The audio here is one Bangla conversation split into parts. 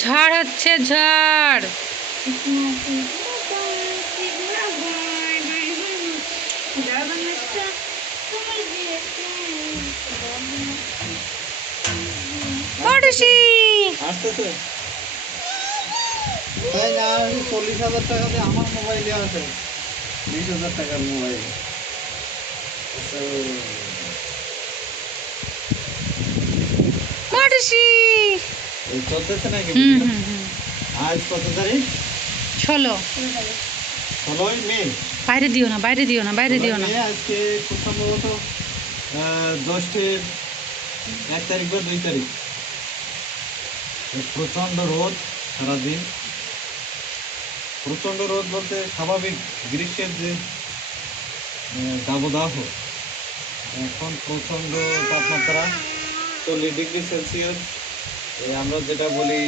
ঝড় হচ্ছে ঝড়। চল্লিশ হাজার টাকা দিয়ে আমার মোবাইলে আছে। বিশ হাজার টাকার মোবাইল। পড়শি এই চলতেছে নাকি হুম হুম হুম। আজ কত তারিখ? ষোলো। ষোলোই মে। বাইরে দিও না বাইরে দিও না বাইরে দিও না। আজকে খুব সম্ভবত জ্যৈষ্ঠের এক তারিখ বা দুই তারিখ। প্রচণ্ড রোদ সারাদিন। প্রচণ্ড রোদ বলতে স্বাভাবিক গ্রীষ্মের যে দাবদাহ। এখন প্রচণ্ড তাপমাত্রা। চল্লিশ ডিগ্রি সেলসিয়াস। এই আমরা যেটা বলি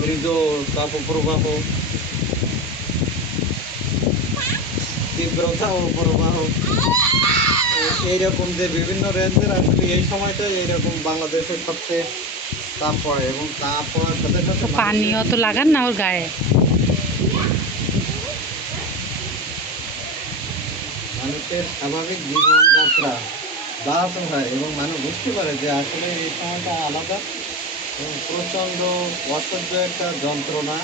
মৃদু তাপপ্রবাহ তীব্রতা ও প্রবাহ। এইরকম যে বিভিন্ন রেঞ্জের আসলে এই সময়টা এইরকম বাংলাদেশের সবচেয়ে তাপ পড়ে এবং তাপ পড়ার সাথে সাথে পানি অত লাগান না ওর গায়ে। মানুষের স্বাভাবিক জীবনযাত্রা ব্যাহত হয় এবং মানুষ বুঝতে পারে যে আসলে এই সময়টা আলাদা। এবং প্রচণ্ড অসহ্য একটা যন্ত্রণা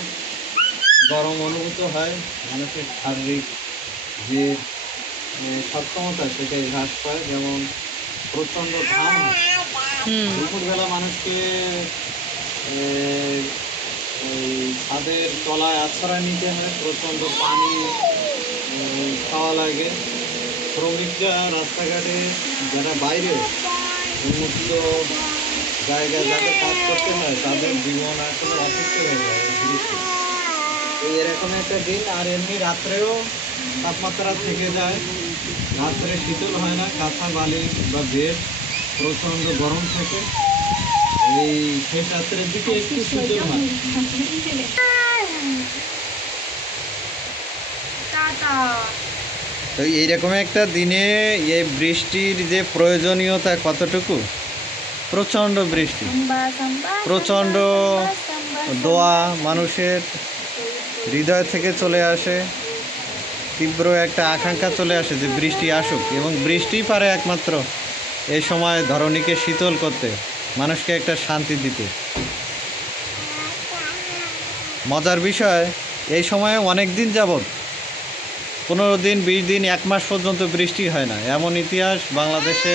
গরম অনুভূত হয়। মানুষের শারীরিক যে সক্ষমতা সেটাই হ্রাস পায়। যেমন প্রচণ্ড ঘাম। দুপুরবেলা মানুষকে ছাদের তলায় আশ্রয় নিতে হয়। প্রচণ্ড পানি খাওয়া লাগে। শ্রমিকরা রাস্তাঘাটে যারা বাইরে উন্মুক্ত জায়গায় যাদের কাজ করতে হয়, তাদের জীবন আসলে অসুস্থ হয়ে যায় এই এরকম একটা দিন, আর এমনি রাত্রেও তাপমাত্রা থেকে যায়। রাত্রে শীতল হয় না কাঁথা বালি বা বেড প্রচণ্ড গরম থাকে। এই শেষ রাত্রের দিকে একটু শীতল হয়। তো এইরকম একটা দিনে এই বৃষ্টির যে প্রয়োজনীয়তা কতটুকু? প্রচণ্ড বৃষ্টি। প্রচণ্ড দোয়া মানুষের হৃদয় থেকে চলে আসে, তীব্র একটা আকাঙ্ক্ষা চলে আসে যে বৃষ্টি আসুক এবং বৃষ্টিই পারে একমাত্র এই সময় ধরণীকে শীতল করতে, মানুষকে একটা শান্তি দিতে। মজার বিষয়, এই সময়ে অনেক দিন যাবৎ পনেরো দিন, বিশ দিন, এক মাস পর্যন্ত বৃষ্টি হয় না। এমন ইতিহাস বাংলাদেশে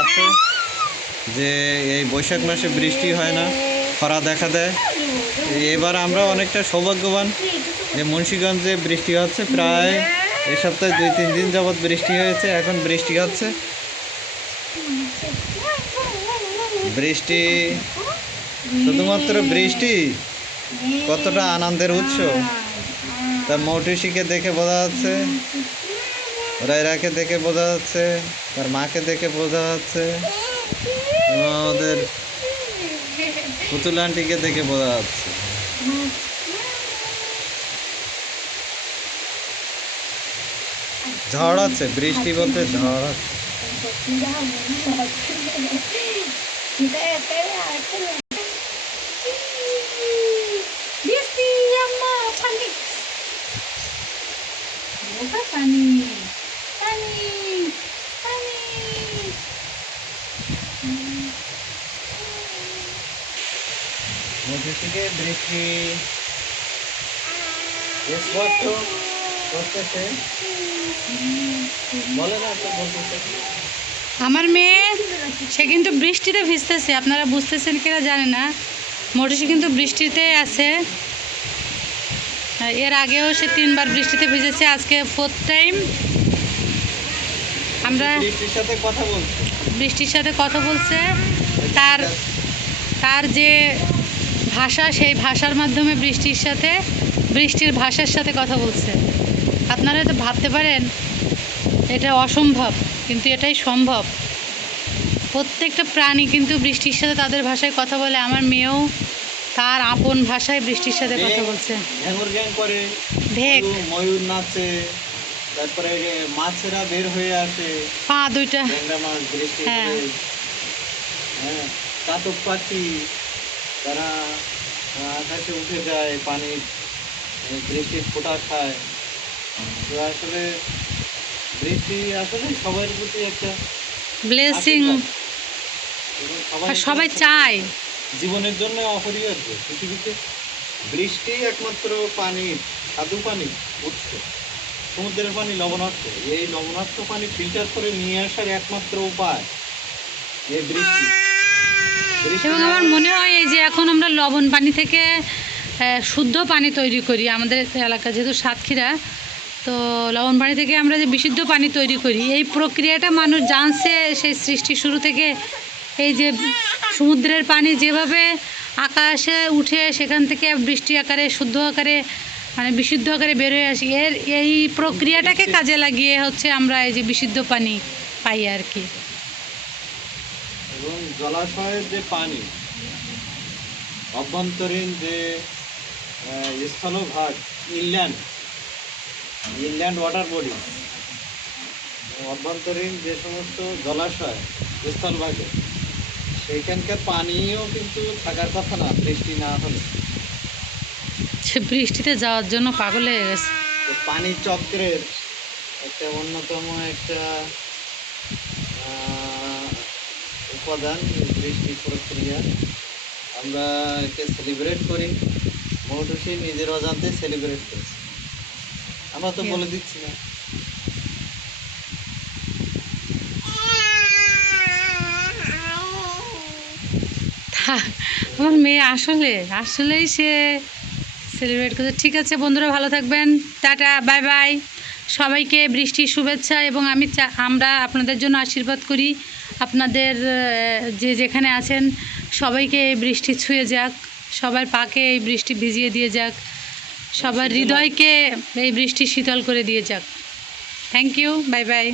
আছে যে এই বৈশাখ মাসে বৃষ্টি হয় না, খরা দেখা দেয়। এবার আমরা অনেকটা সৌভাগ্যবান যে মুন্সীগঞ্জে বৃষ্টি হচ্ছে। প্রায় এই সপ্তাহে দুই, তিন দিন যাবৎ বৃষ্টি হয়েছে, এখন বৃষ্টি হচ্ছে। বৃষ্টি শুধুমাত্র বৃষ্টি কতটা আনন্দের উৎস? তা মৌটুসিকে দেখে বোঝা যাচ্ছে, রায়রাকে দেখে বোঝা যাচ্ছে, তার মাকে দেখে বোঝা যাচ্ছে আমাদের পুতুল আন্টিকে দেখে বোঝা যাচ্ছে। ঝড় আছে, বৃষ্টি বলতে ঝড় আছে বৃষ্টি আম্মা পানি ওটা পানি পানি পানি মৌটুসিকে বৃষ্টি স্পষ্ট করতেছে বলে না তো বলতেছে আমার মেয়ে সে কিন্তু বৃষ্টিতে ভিজতেছে। আপনারা বুঝতেছেন কিনা জানি না। মোটরসি কিন্তু বৃষ্টিতে আছে। এর আগেও সে তিনবার বৃষ্টিতে ভিজেছে আজকে ফোর্থ টাইম আমরা বৃষ্টির সাথে কথা বলছে। বৃষ্টির সাথে কথা বলছে। তার তার যে ভাষা সেই ভাষার মাধ্যমে বৃষ্টির সাথে বৃষ্টির ভাষার সাথে কথা বলছে। আপনারা তো ভাবতে পারেন এটা অসম্ভব কিন্তু এটাই সম্ভব। প্রত্যেকটা প্রাণী কিন্তু বৃষ্টির সাথে তাদের ভাষায় কথা বলে। আমার মেয়েও তার আপন ভাষায় বৃষ্টির সাথে কথা বলছে। ভেক ময়ূর- নাচে তারপরে মাছেরা বের হয়ে আসে। পা দুইটা। হ্যাঁ। হ্যাঁ চাতক পাখি। তারা আকাশে উঠে যায় পানির বৃষ্টির ফোঁটা খায়। তো আসলে বৃষ্টি আসলে সবার প্রতি একটা ব্লেসিং সবাই সবাই চায়। জীবনের জন্য অপরিহার্য। পৃথিবীতে বৃষ্টি একমাত্র পানি সাধু পানি উৎস। সমুদ্রের পানি লবণাক্ত। এই লবণাক্ত পানি ফিল্টার করে নিয়ে আসার একমাত্র উপায় এই বৃষ্টি। এবং আমার মনে হয় এই যে এখন আমরা লবণ পানি থেকে শুদ্ধ পানি তৈরি করি আমাদের এলাকা যেহেতু সাতক্ষীরা, তো লবণ পানি থেকে আমরা যে বিশুদ্ধ পানি তৈরি করি, এই প্রক্রিয়াটা মানুষ জানছে সেই সৃষ্টি শুরু থেকে। এই যে সমুদ্রের পানি যেভাবে আকাশে উঠে সেখান থেকে বৃষ্টি আকারে, শুদ্ধ আকারে মানে বিশুদ্ধ আকারে বেরোয় আসি, এর এই প্রক্রিয়াটাকে কাজে লাগিয়ে হচ্ছে আমরা এই যে বিশুদ্ধ পানি পাই আর কি। এবং জলাশয়ের যে পানি অভ্যন্তরীণ যে স্থলভাগ ইনল্যান্ড ইনল্যান্ড ওয়াটার বডি অভ্যন্তরীণ যে সমস্ত জলাশয় স্থলভাগে সেইখানকার পানিও কিন্তু থাকার কথা না বৃষ্টি না হলে। সে বৃষ্টিতে যাওয়ার জন্য পাগল হয়ে গেছে তো পানি চক্রের একটা অন্যতম একটা উপাদান বৃষ্টি প্রক্রিয়া। আমরা একে সেলিব্রেট করি। মৌটুসি নিজের অজান্তে সেলিব্রেট করছি। আমরা তো বলে দিচ্ছি না। আমার মেয়ে আসলে আসলেই সে সেলিব্রেট করছে। ঠিক আছে বন্ধুরা ভালো থাকবেন। টাটা বাই বাই সবাইকে বৃষ্টির শুভেচ্ছা এবং আমি আমরা আপনাদের জন্য আশীর্বাদ করি। আপনাদের যে যেখানে আছেন, সবাইকে এই বৃষ্টি ছুঁয়ে যাক, সবার পাকে এই বৃষ্টি ভিজিয়ে দিয়ে যাক, সবার হৃদয়কে এই বৃষ্টি শীতল করে দিয়ে যাক। Thank you bye bye